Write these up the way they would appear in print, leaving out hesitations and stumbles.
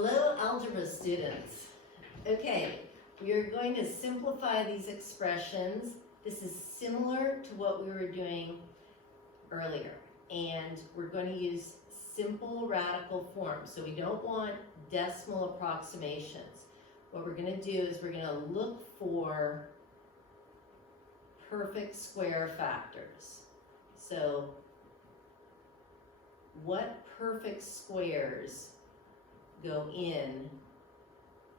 Hello, algebra students. Okay, we are going to simplify these expressions. This is similar to what we were doing earlier, and we're going to use simple radical forms. So we don't want decimal approximations. What we're going to do is we're going to look for perfect square factors. So what perfect squares go in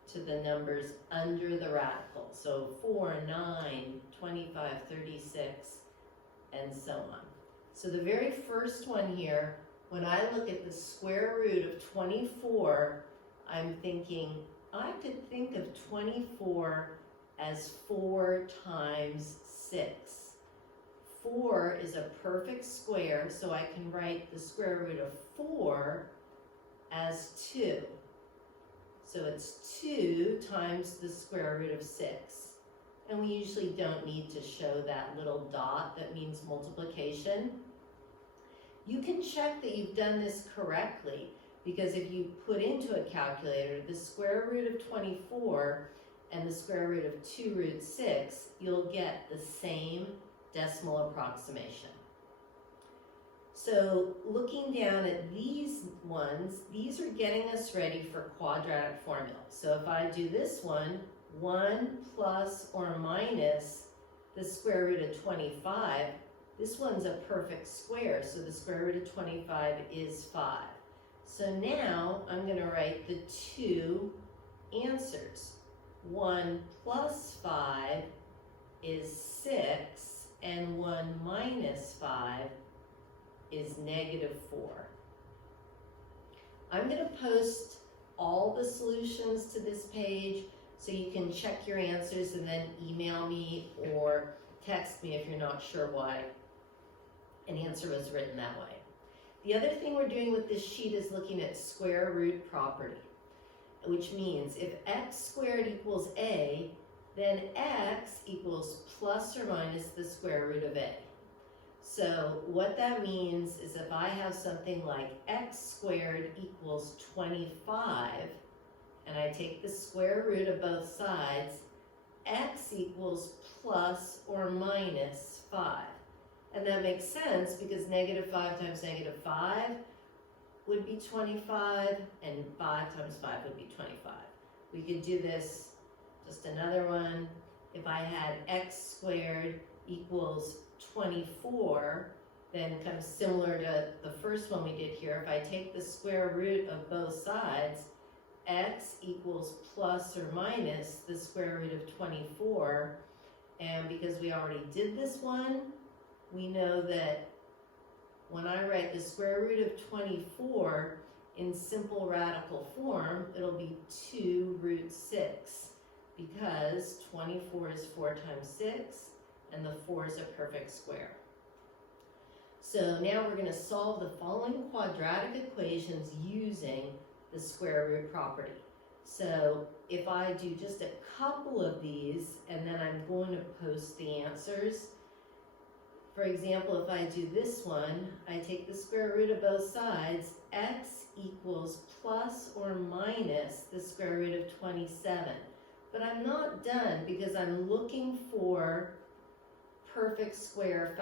to the numbers under the radical? So 4, 9, 25, 36, and so on. So the very first one here, when I look at the square root of 24, I'm thinking I could think of 24 as 4 times 6. 4 is a perfect square, so I can write the square root of 4 as 2. So it's 2 times the square root of 6. And we usually don't need to show that little dot that means multiplication. You can check that you've done this correctly, because if you put into a calculator the square root of 24 and the square root of 2 root 6, you'll get the same decimal approximation. So looking down at these ones, these are getting us ready for quadratic formulas. So if I do this one, 1 plus or minus the square root of 25, this one's a perfect square, so the square root of 25 is 5. So now I'm going to write the two answers. 1 plus 5 is 6, and 1 minus 5 is -4. I'm going to post all the solutions to this page so you can check your answers and then email me or text me if you're not sure why an answer was written that way. The other thing we're doing with this sheet is looking at square root property, which means if x squared equals a, then x equals plus or minus the square root of a. So what that means is if I have something like x squared equals 25, and I take the square root of both sides, x equals plus or minus 5. And that makes sense because -5 times -5 would be 25, and 5 times 5 would be 25. We could do this, just another one. If I had x squared equals 24, then kind of similar to the first one we did here, if I take the square root of both sides, x equals plus or minus the square root of 24. And because we already did this one, we know that when I write the square root of 24 in simple radical form, it'll be 2 root 6, because 24 is 4 times 6, and the 4 is a perfect square. So now we're going to solve the following quadratic equations using the square root property. So if I do just a couple of these, and then I'm going to post the answers. For example, if I do this one, I take the square root of both sides, x equals plus or minus the square root of 27. But I'm not done because I'm looking for perfect square factors.